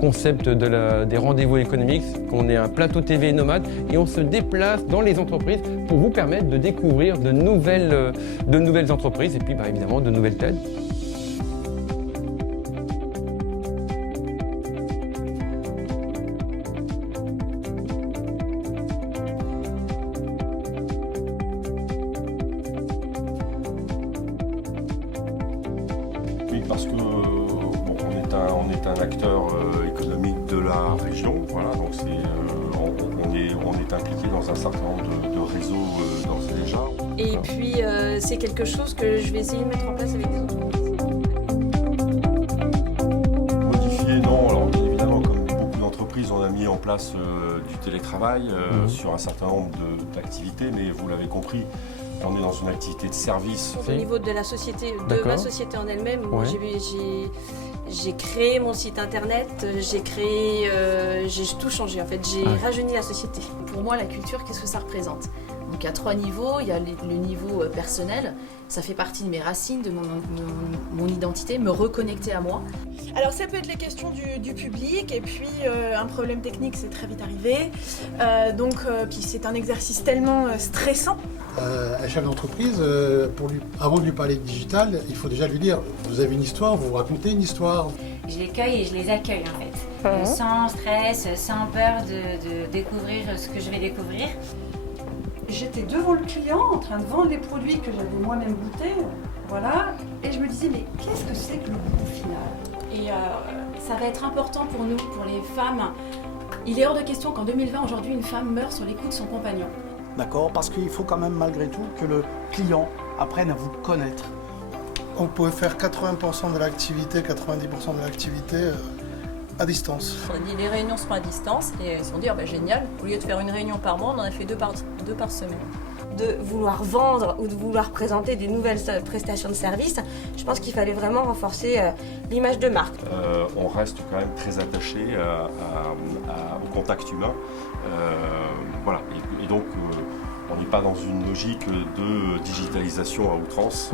Concept des rendez-vous économiques, qu'on est un plateau TV nomade et on se déplace dans les entreprises pour vous permettre de découvrir de nouvelles entreprises et puis évidemment de nouvelles têtes. Oui, parce que on est un acteur économique de la région, voilà, donc on est impliqué dans un certain nombre de réseaux d'ores et déjà. Et puis c'est quelque chose que je vais essayer de mettre en place avec des entreprises. Modifier, non, alors bien évidemment comme beaucoup d'entreprises, on a mis en place du télétravail sur un certain nombre d'activités, mais vous l'avez compris, on est dans une activité de service. Au niveau de la société, de ma société en elle-même, j'ai créé mon site internet, j'ai tout changé en fait, j'ai rajeuni la société. Pour moi, la culture, qu'est-ce que ça représente? Donc il y a 3 niveaux, il y a le niveau personnel, ça fait partie de mes racines, de mon identité, me reconnecter à moi. Alors ça peut être les questions du public et puis un problème technique c'est très vite arrivé, puis c'est un exercice tellement stressant. Un chef d'entreprise, avant de lui parler de digital, il faut déjà lui dire vous avez une histoire, vous racontez une histoire. Je les cueille et je les accueille en fait, sans stress, sans peur de découvrir ce que je vais découvrir. J'étais devant le client en train de vendre les produits que j'avais moi-même goûtés, voilà, et je me disais mais qu'est-ce que c'est que le goût final? Et ça va être important pour nous, pour les femmes. Il est hors de question qu'en 2020, aujourd'hui, une femme meure sur les coups de son compagnon. D'accord, parce qu'il faut quand même malgré tout que le client apprenne à vous connaître. On pouvait faire 80% de l'activité, 90% de l'activité à distance. On a dit les réunions seront à distance et ils se sont dit génial, au lieu de faire une réunion par mois, on en a fait deux par semaine. De vouloir vendre ou de vouloir présenter des nouvelles prestations de services, je pense qu'il fallait vraiment renforcer l'image de marque. On reste quand même très attaché au contact humain. Voilà. Et donc on n'est pas dans une logique de digitalisation à outrance.